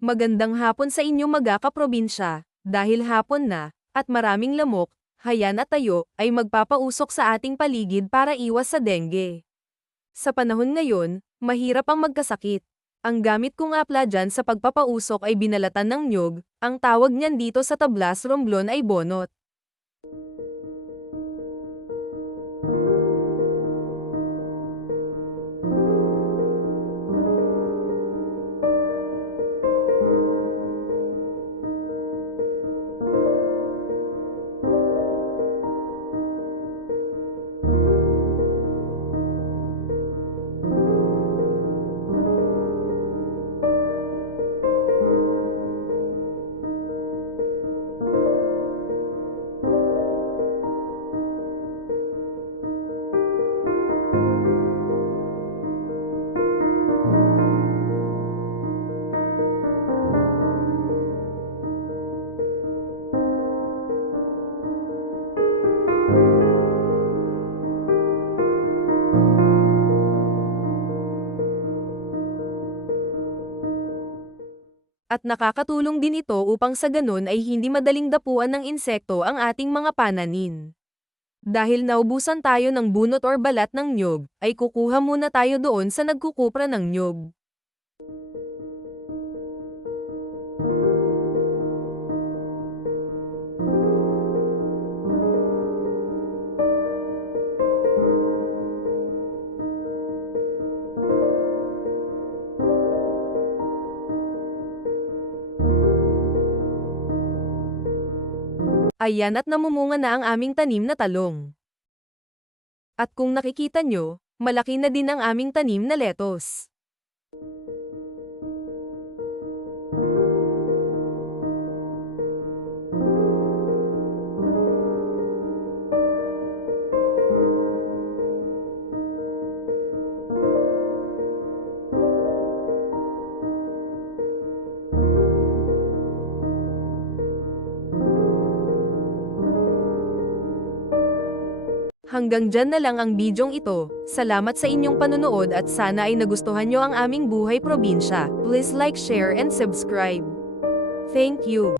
Magandang hapon sa inyo mga kaprobinsya, dahil hapon na, at maraming lamok, hayan at tayo, ay magpapausok sa ating paligid para iwas sa dengue. Sa panahon ngayon, mahirap ang magkasakit. Ang gamit kong apla dyan sa pagpapausok ay binalatan ng nyog, ang tawag niyan dito sa tablas romblon ay bonot. At nakakatulong din ito upang sa ganun ay hindi madaling dapuan ng insekto ang ating mga pananin. Dahil naubusan tayo ng bunot or balat ng nyog, ay kukuha muna tayo doon sa nagkukupra ng nyog. Ayan at namumunga na ang aming tanim na talong. At kung nakikita nyo, malaki na din ang aming tanim na lettuce. Hanggang dyan na lang ang bidyong ito. Salamat sa inyong panonood at sana ay nagustuhan nyo ang aming buhay probinsya. Please like, share and subscribe. Thank you.